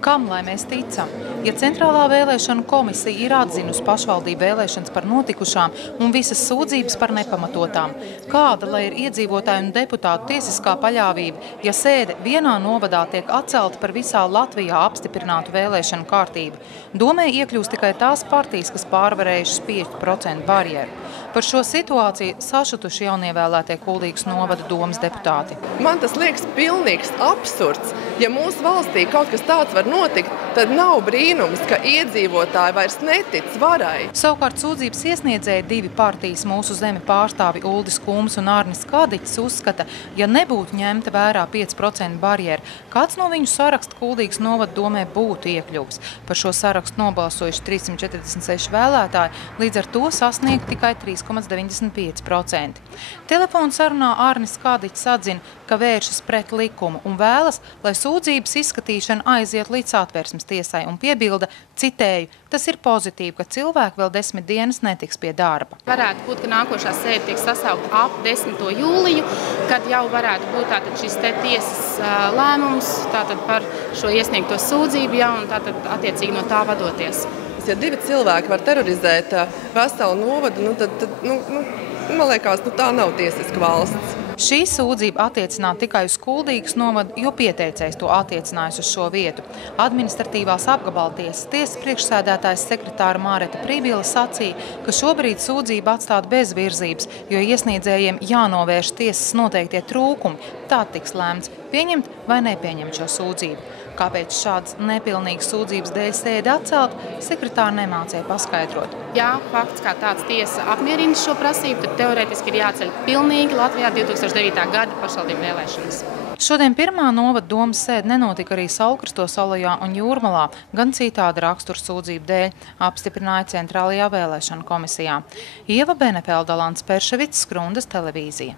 Kam lai mēs ticam? Ja Centrālā vēlēšanu komisija ir atzinusi pašvaldību vēlēšanas par notikušām un visas sūdzības par nepamatotām, kāda lai ir iedzīvotāju un deputātu tiesiskā paļāvība, ja sēde vienā novadā tiek atcelta par visā Latvijā apstiprinātu vēlēšanu kārtību? Domē iekļūst tikai tās partijas, kas pārvarējušas 5% barjeru. Par šo situāciju sašutuši jaunievēlētie Kuldīgas novada domas deputāti. Man tas liekas pilnīgs absurds. Ja mūsu valstī kaut kas tāds var notikt, tad nav brīnums, ka iedzīvotāji vairs netic varai. Savukārt sūdzības iesniedzēji divi partijas Mūsu zemi pārstāvi Uldis Kūms un Arnis Kadiķis uzskata, ja nebūtu ņemta vērā 5% barjeru, kāds no viņu saraksta Kuldīgas novada domē būtu iekļuvis. Par šo sarakstu nobalsojuši 346 vēlētāji, līdz ar to sasniegt tikai 3,95%. Telefonu sarunā Arnis Kadiķis atzina, ka vēršas pret likumu un vēlas, lai sūdzības izskatīšana aiziet līdz Satversmes tiesai un piebilda, citēju, tas ir pozitīvi, ka cilvēki vēl 10 dienas netiks pie darba. Varētu būt, ka nākošā sēde tiek sasaukta ap 10. jūliju, kad jau varētu būt tātad šis tiesas lēmums tātad par šo iesniegto sūdzību, ja, un tātad attiecīgi no tā vadoties. Ja divi cilvēki var terorizēt veselu novadu, tad man liekas, tā nav tiesiska valsts. Šī sūdzība attiecināta tikai uz Kuldīgas novadu, jo pieteicējs to attiecinājis uz šo vietu. Administratīvās apgabaltiesas tiesas priekšsēdētājs sekretāra Māreta Prībila sacīja, ka šobrīd sūdzība atstāta bez virzības, jo iesniedzējiem jānovērš tiesas noteiktie trūkumi. Tā tiks lēmts pieņemt vai nepieņemt šo sūdzību. Kāpēc šādas nepilnīgas sūdzības dēļ sēdi atcelt, sekretāri nemācēja paskaidrot. Ja fakts kā tāds tiesa apmierina šo prasību, tad teorētiski ir jāceļ pilnīgi Latvijā 2009. gada pašvaldību vēlēšanas. Šodien pirmā novada domas sēde nenotika arī Saulkrastos alejā un Jūrmalā, gan citāda rakstura sūdzību dēļ, apstiprināja Centrālajā vēlēšanu komisijā. Ieva Benefelda, Alans Perševics, Skrundas televīzija.